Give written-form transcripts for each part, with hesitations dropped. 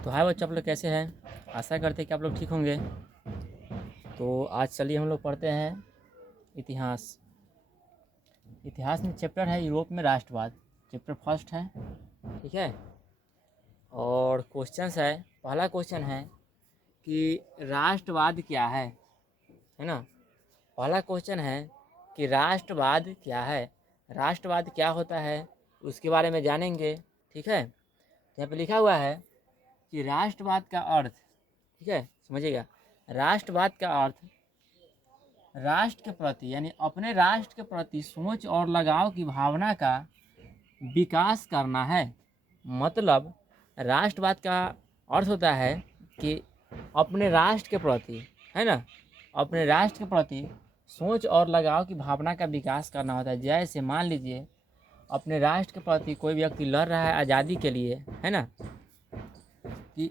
तो हाय बच्चों, आप लोग कैसे हैं। आशा करते हैं कि आप लोग ठीक होंगे। तो आज चलिए हम लोग पढ़ते हैं इतिहास। इतिहास में चैप्टर है यूरोप में राष्ट्रवाद। चैप्टर फर्स्ट है, ठीक है। और क्वेश्चंस है। पहला क्वेश्चन है कि राष्ट्रवाद क्या है ना। पहला क्वेश्चन है कि राष्ट्रवाद क्या है। राष्ट्रवाद क्या होता है उसके बारे में जानेंगे, ठीक है। यहाँ पे लिखा हुआ है कि राष्ट्रवाद का अर्थ, ठीक है, समझिएगा। राष्ट्रवाद का अर्थ राष्ट्र के प्रति यानी अपने राष्ट्र के प्रति सोच और लगाव की भावना का विकास करना है। मतलब राष्ट्रवाद का अर्थ होता है कि अपने राष्ट्र के प्रति, है ना, अपने राष्ट्र के प्रति सोच और लगाव की भावना का विकास करना होता है। जैसे मान लीजिए अपने राष्ट्र के प्रति कोई व्यक्ति लड़ रहा है आज़ादी के लिए, है ना, कि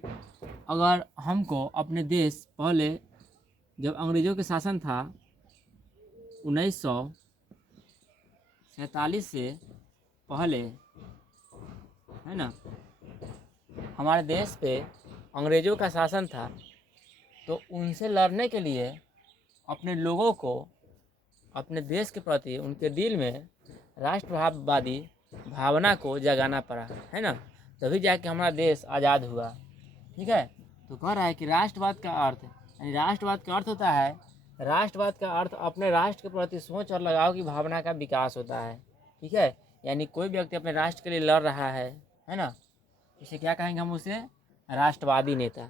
अगर हमको अपने देश पहले जब अंग्रेज़ों के शासन था 1947 से पहले, है ना, हमारे देश पे अंग्रेज़ों का शासन था, तो उनसे लड़ने के लिए अपने लोगों को अपने देश के प्रति उनके दिल में राष्ट्रवादी भावना को जगाना पड़ा, है ना, तभी जाके हमारा देश आज़ाद हुआ, ठीक है। तो कह रहा है कि राष्ट्रवाद का अर्थ यानी राष्ट्रवाद का अर्थ होता है, राष्ट्रवाद का अर्थ अपने राष्ट्र के प्रति सोच और लगाव की भावना का विकास होता है, ठीक है। यानी कोई व्यक्ति अपने राष्ट्र के लिए लड़ रहा है ना, इसे क्या कहेंगे हम, उसे राष्ट्रवादी नेता,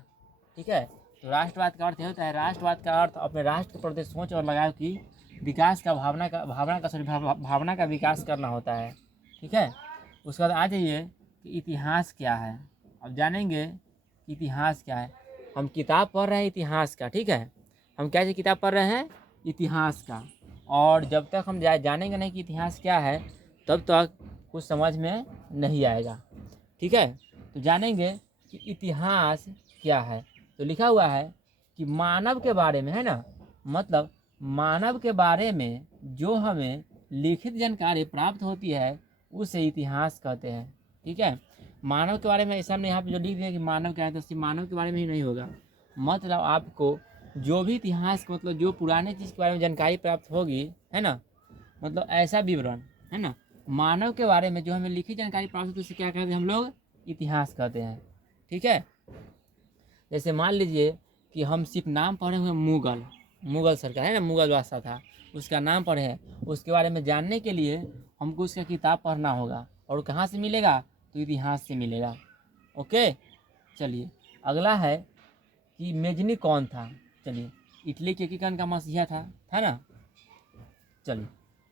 ठीक है। तो राष्ट्रवाद का अर्थ यह होता है, राष्ट्रवाद का अर्थ अपने राष्ट्र के प्रति सोच और लगाव की विकास का भावना का विकास करना होता है, ठीक है। उसके बाद आ जाइए कि इतिहास क्या है। अब जानेंगे कि इतिहास क्या है। हम किताब पढ़ रहे हैं इतिहास का, ठीक है। हम क्या किताब पढ़ रहे हैं, इतिहास का। और जब तक हम जानेंगे नहीं कि इतिहास क्या है तब तक कुछ समझ में नहीं आएगा, ठीक है। तो जानेंगे कि इतिहास क्या है। तो लिखा हुआ है कि मानव के बारे में, है ना, मतलब मानव के बारे में जो हमें लिखित जानकारी प्राप्त होती है उसे इतिहास कहते हैं, ठीक है। मानव के बारे में ऐसा नहीं, यहाँ पे जो लिख दिया कि मानव क्या है तो सिर्फ मानव के बारे में ही नहीं होगा, मतलब आपको जो भी इतिहास मतलब जो पुराने चीज़ के बारे में जानकारी प्राप्त होगी, है ना, मतलब ऐसा विवरण, है ना, मानव के बारे में जो हमें लिखित जानकारी प्राप्त होती है उसे क्या कहते हैं हम लोग, इतिहास कहते हैं, ठीक है। जैसे मान लीजिए कि हम सिर्फ नाम पढ़े हुए मुगल सरकार, है ना, मुगल बादशाह था, उसका नाम पढ़े हैं, उसके बारे में जानने के लिए हमको उसका किताब पढ़ना होगा। और कहाँ से मिलेगा, तो इतिहास से मिलेगा, ओके। चलिए अगला है कि मेजनी कौन था। चलिए, इटली के एकीकरण का मसीहा था ना। चलिए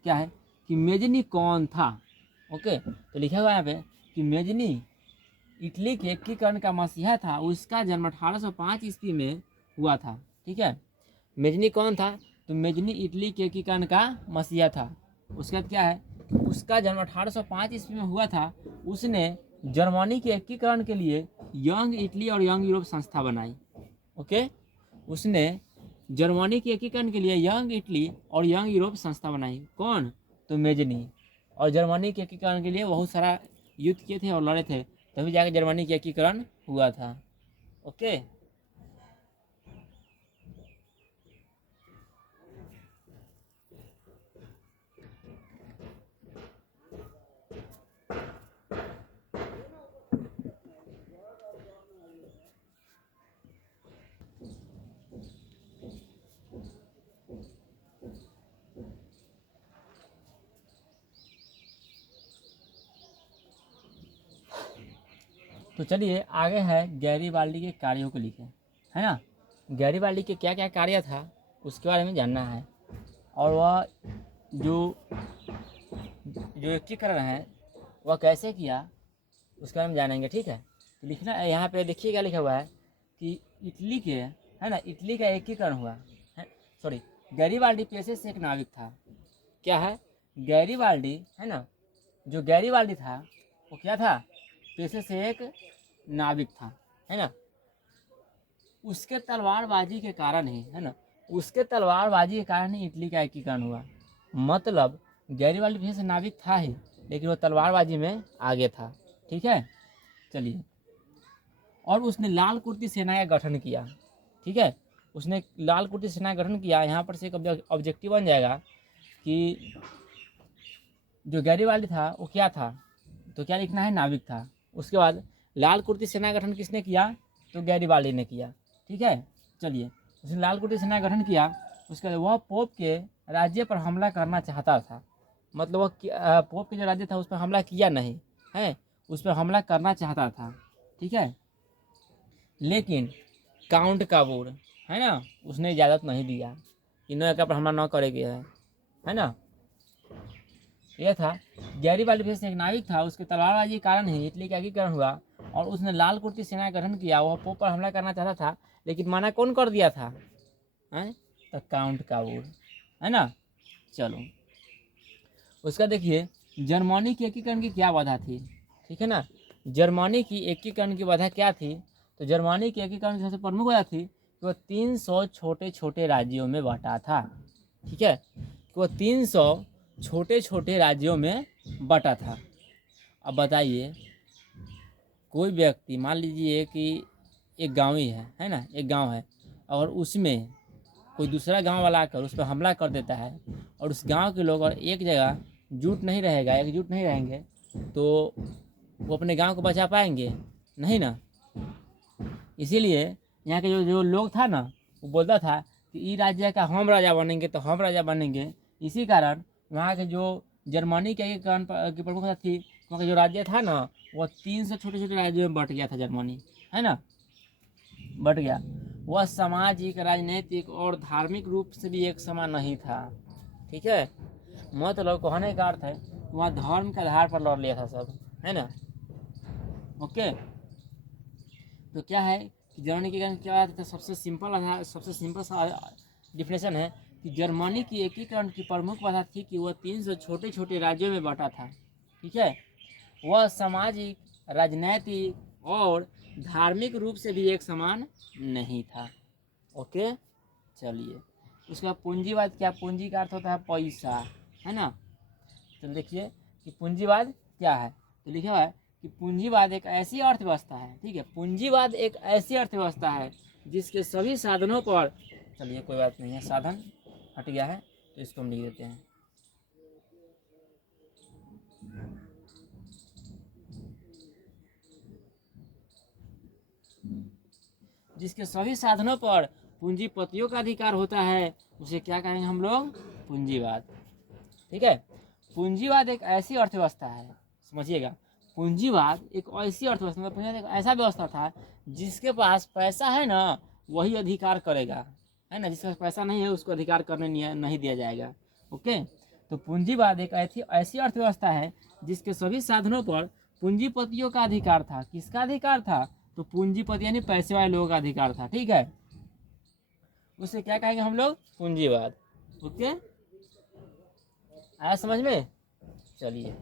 क्या है कि मेजनी कौन था, ओके। तो लिखा हुआ है यहाँ पे कि मेजनी इटली के एकीकरण का मसीहा था, उसका जन्म 1805 ईस्वी में हुआ था, ठीक है। मेजनी कौन था, तो मेजनी इटली के एकीकरण का मसीहा था। उसके बाद क्या है, उसका जन्म 1805 ईस्वी में हुआ था। उसने जर्मनी के एकीकरण के लिए यंग इटली और यंग यूरोप संस्था बनाई, ओके। उसने जर्मनी के एकीकरण के लिए यंग इटली और यंग यूरोप संस्था बनाई, कौन, तो मेजनी। और जर्मनी के एकीकरण के लिए बहुत सारा युद्ध किए थे और लड़े थे, तभी जाके जर्मनी के एकीकरण हुआ था, ओके। तो चलिए आगे है गैरीबाल्डी के कार्यों को लिखें, है ना। गैरीबाल्डी के क्या क्या कार्य था उसके बारे में जानना है। और वह जो जो एकीकरण है वह कैसे किया उसके बारे में जानेंगे, ठीक है। तो लिखना यहाँ पे देखिए क्या लिखा हुआ है कि इटली के, है ना, इटली का एकीकरण हुआ है, सॉरी, गैरीबाल्डी पेशे से एक नाविक था। क्या है, गैरीबाल्डी, है ना, जो गैरीबाल्डी था वो क्या था, पेशे से एक नाविक था, है ना। उसके तलवारबाजी के कारण ही, है ना, उसके तलवारबाजी के कारण ही इटली का एकीकरण हुआ। मतलब गैरीबाल्डी पेशे से नाविक था ही, लेकिन वो तलवारबाजी में आगे था, ठीक है। चलिए और उसने लाल कुर्ती सेना का गठन किया। ठीक है, उसने लाल कुर्ती सेना का गठन किया। यहाँ पर से एक ऑब्जेक्टिव बन जाएगा कि जो गैरीबाल्डी था वो क्या था, तो क्या लिखना है, नाविक था। उसके बाद लाल कुर्ती सेना का गठन किसने किया, तो गैरीबाल्डी ने किया। ठीक है, चलिए, उसने लाल कुर्ती सेना का गठन किया। उसके बाद वह पोप के राज्य पर हमला करना चाहता था, मतलब वह पोप के जो राज्य था उस पर हमला किया नहीं है, उस पर हमला करना चाहता था। ठीक है, लेकिन काउंट काबूर है ना, उसने इजाज़त नहीं दिया कि नो एक पर हमला न करेगी है ना। यह था गैरीबाल्डी फेस एक नाविक था, उसके तलवारबाजी के कारण ही इटली का एकीकरण हुआ और उसने लाल कुर्ती सेना का गठन किया। वह पोप पर हमला करना चाहता था, लेकिन मना कौन कर दिया था, हैं, तो काउंट काबूर है ना। चलो, उसका देखिए जर्मनी की एकीकरण की क्या बाधा थी। ठीक है ना, जर्मनी की एकीकरण की बाधा क्या थी, तो जर्मनी की एकीकरण की सबसे प्रमुख बाधा थी कि वह 300 छोटे छोटे राज्यों में बटा था। ठीक है, कि वह 300 छोटे छोटे राज्यों में बटा था। अब बताइए, कोई व्यक्ति मान लीजिए कि एक गाँव ही है ना, एक गांव है और उसमें कोई दूसरा गांव वाला आकर उस पर हमला कर देता है और उस गांव के लोग और एक जगह एकजुट नहीं रहेंगे तो वो अपने गांव को बचा पाएंगे नहीं ना। इसीलिए यहाँ के जो जो लोग था ना, वो बोलता था कि ई राज्य का हम राजा बनेंगे तो हम राजा बनेंगे। इसी कारण वहाँ के जो जर्मनी के एकीकरण की प्रमुखता थी, वहाँ का जो राज्य था ना वह 300 छोटे छोटे राज्यों में बट गया था जर्मनी, है ना, बट गया। वह सामाजिक, राजनीतिक और धार्मिक रूप से भी एक समान नहीं था। ठीक है, मतलब कहने का अर्थ है वहाँ धर्म के आधार पर लड़ लिया था सब, है ना। ओके, तो क्या है कि जर्मनी की क्या था, सबसे सिंपल सा डिफिनेशन है कि जर्मनी की एकीकरण की प्रमुख बाधा थी कि वह 300 छोटे छोटे राज्यों में बटा था। ठीक है, वह सामाजिक, राजनैतिक और धार्मिक रूप से भी एक समान नहीं था। ओके, चलिए, उसका पूंजीवाद क्या, पूंजी का अर्थ होता है पैसा, है ना। तो देखिए कि पूंजीवाद क्या है, तो लिखा हुआ है कि पूंजीवाद एक ऐसी अर्थव्यवस्था है, ठीक है, पूंजीवाद एक ऐसी अर्थव्यवस्था है जिसके सभी साधनों पर, चलिए कोई बात नहीं है, साधन हट गया है तो इसको हम लिख देते हैं। जिसके सभी साधनों पर पूंजीपतियों का अधिकार होता है उसे क्या कहेंगे हम लोग, पूंजीवाद। ठीक है, पूंजीवाद एक ऐसी अर्थव्यवस्था है, समझिएगा, पूंजीवाद एक ऐसी अर्थव्यवस्था, मतलब पूंजीवाद एक ऐसा व्यवस्था था जिसके पास पैसा है ना वही अधिकार करेगा, है ना, जिसके पास पैसा नहीं है उसको अधिकार करने नहीं दिया जाएगा। ओके, तो पूंजीवाद एक ऐसी अर्थव्यवस्था है जिसके सभी साधनों पर पूंजीपतियों का अधिकार था। किसका अधिकार था, तो पूंजीपति यानी पैसे वाले लोगों का अधिकार था। ठीक है, उसे क्या कहेंगे हम लोग, पूंजीवाद। ओके, आया समझ में, चलिए।